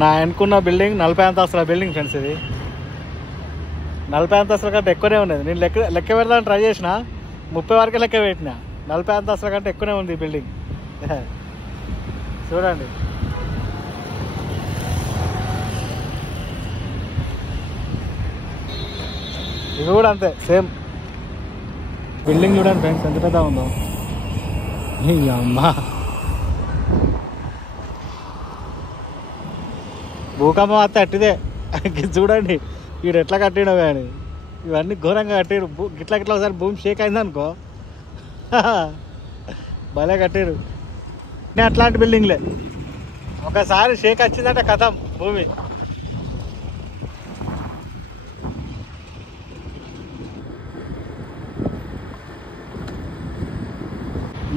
నా అనుకున్న బిల్డింగ్ 40 అంతస్తుల బిల్డింగ్ ఫ్రెండ్స్. ఇది 40 అంతస్తుల కంటే ఎక్కువనే ఉన్నది. నేను లెక్క పెడదామని ట్రై చేసిన, 30 వరకే లెక్క పెట్టిన. 40 అంతస్తుల కంటే ఎక్కువనే ఉంది ఈ బిల్డింగ్. చూడండి, ఇది కూడా అంతే సేమ్ బిల్డింగ్. చూడండి ఫ్రెండ్స్ ఎంత పెద్ద ఉందో. అమ్మా, భూకంపం వస్తే అట్టిదే. చూడండి వీడు ఎట్లా కట్టిడో కానీ, ఇవన్నీ ఘోరంగా కట్టిరు. గిట్లా ఒకసారి భూమి షేక్ అయిందనుకో, భలే కట్టిరు. నేను అట్లాంటి బిల్డింగ్లే, ఒకసారి షేక్ వచ్చిందంటే కథం భూమి.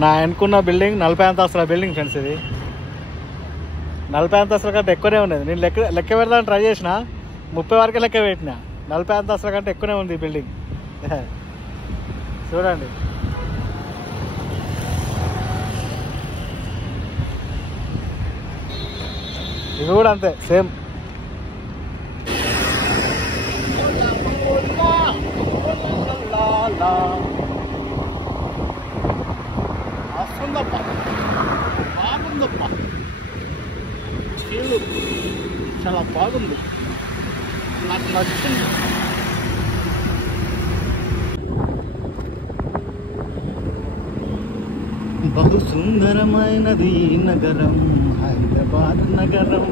నా అనుకున్న బిల్డింగ్ 40 అంతస్తుల బిల్డింగ్ ఫ్రెండ్స్. ఇది 40 అంతస్తుల కంటే ఎక్కువనే ఉన్నది. నేను లెక్క పెడదామని ట్రై చేసిన, 30 వరకే లెక్క పెట్టిన. 40 అంతస్తుల కంటే ఎక్కువనే ఉంది ఈ బిల్డింగ్. చూడండి, ఇది కూడా అంతే సేమ్. బాగుందప్ప, చాలా బాగుంది, నాకు నచ్చింది. బహు సుందరమైనది నగరం హైదరాబాద్ నగరం.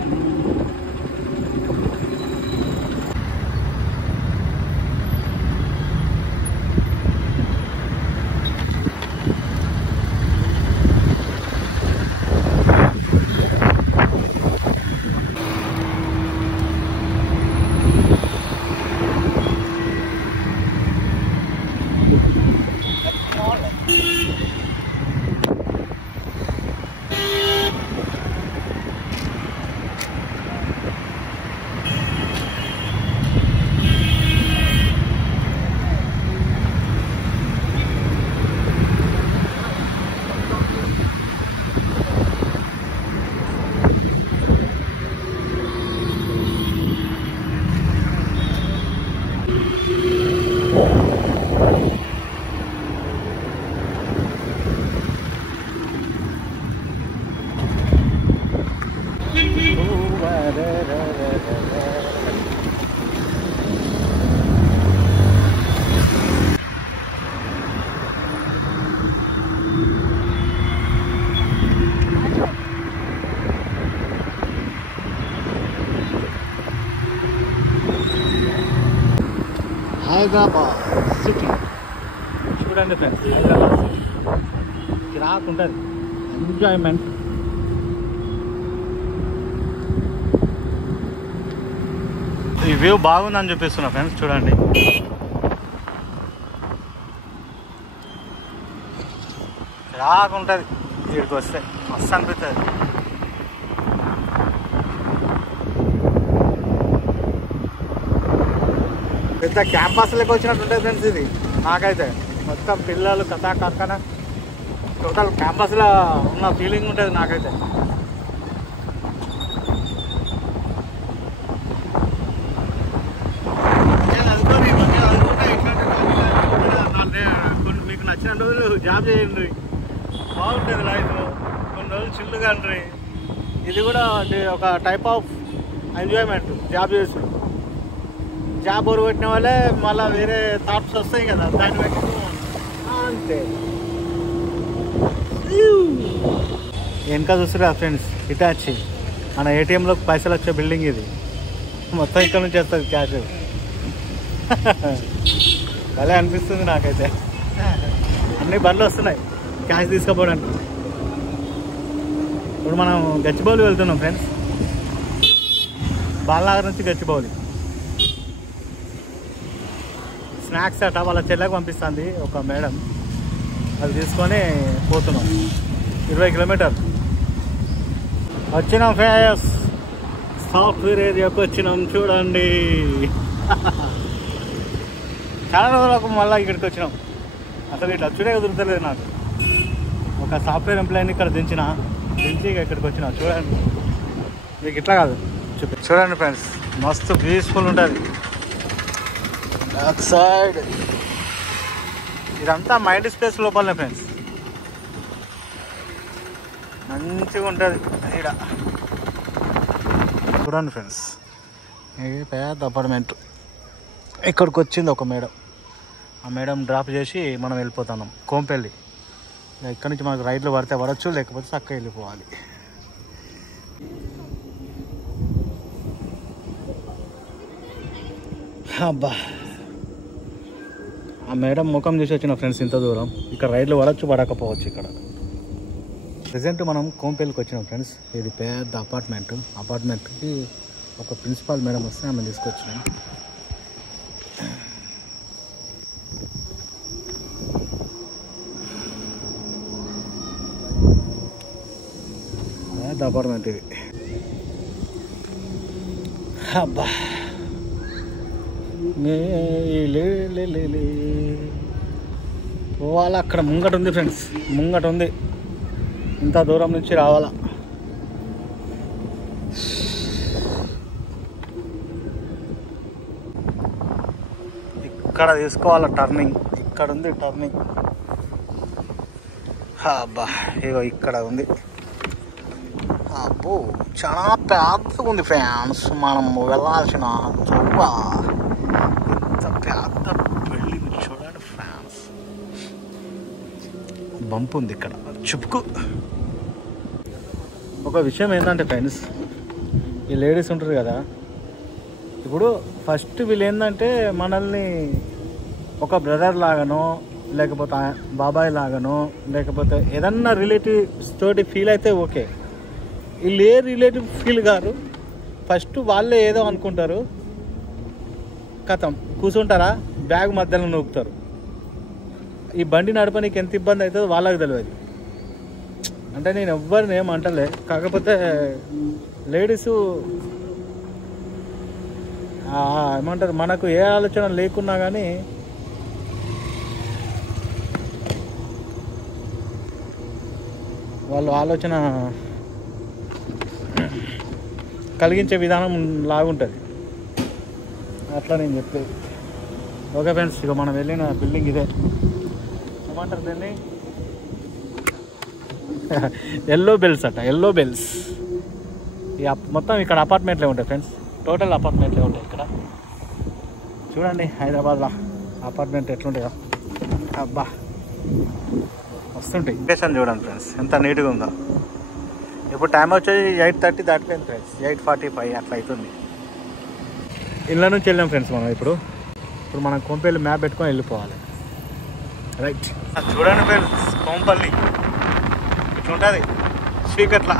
హైదరాబాద్ సిటీ చూడండి ఫ్రెండ్స్. హైదరాబాద్ సిటీ రాకుంటుంది, ఎంజాయ్మెంట్. ఈ వ్యూ బాగుందని చూపిస్తున్నా ఫ్రెండ్స్. చూడండి, రాకుంటుంది, ఇక్కడికి వస్తే మస్తు అనిపిస్తుంది. పెద్ద క్యాంపస్లోకి వచ్చినట్టు ఉంటుంది ఫ్రెండ్స్ ఇది. నాకైతే మొత్తం పిల్లలు కథా కక్కన టోటల్ క్యాంపస్లో ఉన్న ఫీలింగ్ ఉంటుంది నాకైతే. మీకు నచ్చిన రోజులు జాబ్ చేయండి, బాగుంటుంది లైఫ్. కొన్ని రోజులు చిల్లుగా అండి. ఇది కూడా ఒక టైప్ ఆఫ్ ఎంజాయ్మెంట్. జాబ్ చేసుడు, జాబ్ ఊరు పెట్టిన వాళ్ళే మళ్ళీ వేరే థాట్స్ వస్తాయి కదా, దాని బట్టి అంతే. వెనక చూస్తురా ఫ్రెండ్స్, హిటాచి మన ఏటీఎంలో పైసలు వచ్చే బిల్డింగ్ ఇది. మొత్తం ఇక్కడ నుంచి వస్తుంది క్యాష్. భలే అనిపిస్తుంది నాకైతే. అన్ని బండ్లు వస్తున్నాయి క్యాష్ తీసుకుపోవడానికి. ఇప్పుడు మనం గచ్చిబౌలి వెళ్తున్నాం ఫ్రెండ్స్. బాలనగర్ నుంచి గచ్చిబౌలి. స్నాక్స్ అట వాళ్ళ చెల్లెకి పంపిస్తుంది ఒక మేడం, అది తీసుకొని పోతున్నాం. 20 కిలోమీటర్లు వచ్చినాం ఫ్రెండ్స్. సాఫ్ట్వేర్ ఏరియాకి వచ్చినాం చూడండి. చాలా రోజులకు మళ్ళీ ఇక్కడికి వచ్చినాం. అసలు ఇట్లా వచ్చుడే కుదురుతలేదు నాకు. ఒక సాఫ్ట్వేర్ ఎంప్లాయీని ఇక్కడ దించి ఇక్కడికి వచ్చిన. చూడండి, మీకు ఇట్లా కాదు, చూడండి ఫ్రెండ్స్, మస్తు పీస్ఫుల్ ఉంటుంది. బ్యాక్ సైడ్ ఇదంతా మైండ్ స్పేస్ లోపలనే ఫ్రెండ్స్, మంచిగా ఉంటుంది ఇక్కడ. చూడండి ఫ్రెండ్స్, ఇది పెద్ద అపార్ట్మెంట్. ఇక్కడికి వచ్చింది ఒక మేడం. ఆ మేడం డ్రాప్ చేసి మనం వెళ్ళిపోతున్నాం కోంపల్లి. ఇక్కడ నుంచి మనకు రైట్లో పడితే పడవచ్చు, లేకపోతే చక్కగా వెళ్ళిపోవాలి. అబ్బా, ఆ మేడం ముఖం చూసి వచ్చిన ఫ్రెండ్స్ ఇంత దూరం. ఇక్కడ రైల్లో పడవచ్చు, పడకపోవచ్చు. ఇక్కడ ప్రజెంట్ మనం కోంపల్లికి వచ్చినాం ఫ్రెండ్స్. ఇది పెద్ద అపార్ట్మెంట్కి ఒక ప్రిన్సిపాల్ మేడం వస్తే ఆమె తీసుకొచ్చినాం. పెద్ద అపార్ట్మెంట్ ఇది. అబ్బా, పోవాలా. అక్కడ ముంగట ఉంది ఫ్రెండ్స్, ముంగట ఉంది. ఇంత దూరం నుంచి రావాలా. ఇక్కడ తీసుకోవాలా టర్నింగ్. ఇక్కడ ఉంది టర్నింగ్. అబ్బా, ఇగో ఇక్కడ ఉంది. అబ్బో, చాలా పెద్దగా ఉంది ఫ్రెండ్స్. మనం వెళ్ళాల్సిన చోట ఇంత పెద్ద బిల్డింగ్ చూడండి ఫ్రెండ్స్. బంప్ ఉంది ఇక్కడ, చుప్పుకు. ఒక విషయం ఏంటంటే ఫ్రెండ్స్, ఈ లేడీస్ ఉంటారు కదా, ఇప్పుడు ఫస్ట్ వీళ్ళు ఏంటంటే మనల్ని ఒక బ్రదర్ లాగానో, లేకపోతే బాబాయ్ లాగానో, లేకపోతే ఏదన్నా రిలేటివ్స్ తోటి ఫీల్ అయితే ఓకే. వీళ్ళు ఏ రిలేటివ్ ఫీల్ కాదు. ఫస్ట్ వాళ్ళే ఏదో అనుకుంటారు, కథం కూర్చుంటారా, బ్యాగ్ మధ్యలో నూపుతారు. ఈ బండి నడపడానికి ఎంత ఇబ్బంది అవుతుందో వాళ్ళకి తెలియదు. అంటే నేను ఎవ్వరిని ఏమంటలే, కాకపోతే లేడీసు ఏమంటారు, మనకు ఏ ఆలోచన లేకున్నా కానీ వాళ్ళు ఆలోచన కలిగించే విధానం లాగుంటుంది. అట్లా నేను చెప్పేది. ఓకే ఫ్రెండ్స్, ఇక మనం వెళ్ళిన బిల్డింగ్ ఇదే. ఏమంటారు దీన్ని? ఎల్లో బెల్స్ అట, ఎల్లో బెల్స్. మొత్తం ఇక్కడ అపార్ట్మెంట్లే ఉంటాయి ఫ్రెండ్స్, టోటల్ అపార్ట్మెంట్లే ఉంటాయి ఇక్కడ. చూడండి హైదరాబాద్లో అపార్ట్మెంట్ ఎట్లుంటాయో. అబ్బా, వస్తుంటాయి. లొకేషన్ చూడండి ఫ్రెండ్స్, ఎంత నీట్గా ఉందో. ఇప్పుడు టైం వచ్చేసి 8:30 దాటిపోయింది ఫ్రెండ్స్, 8:45 అట్లా అవుతుంది. ఇళ్ళ నుంచి వెళ్ళాం ఫ్రెండ్స్ మనం. ఇప్పుడు మనం కోంపల్లి మ్యాప్ పెట్టుకొని వెళ్ళిపోవాలి. రైట్, చూడండి ఫ్రెండ్స్, కోంపల్లి ఇట్లుంటుంది చీకట్లా.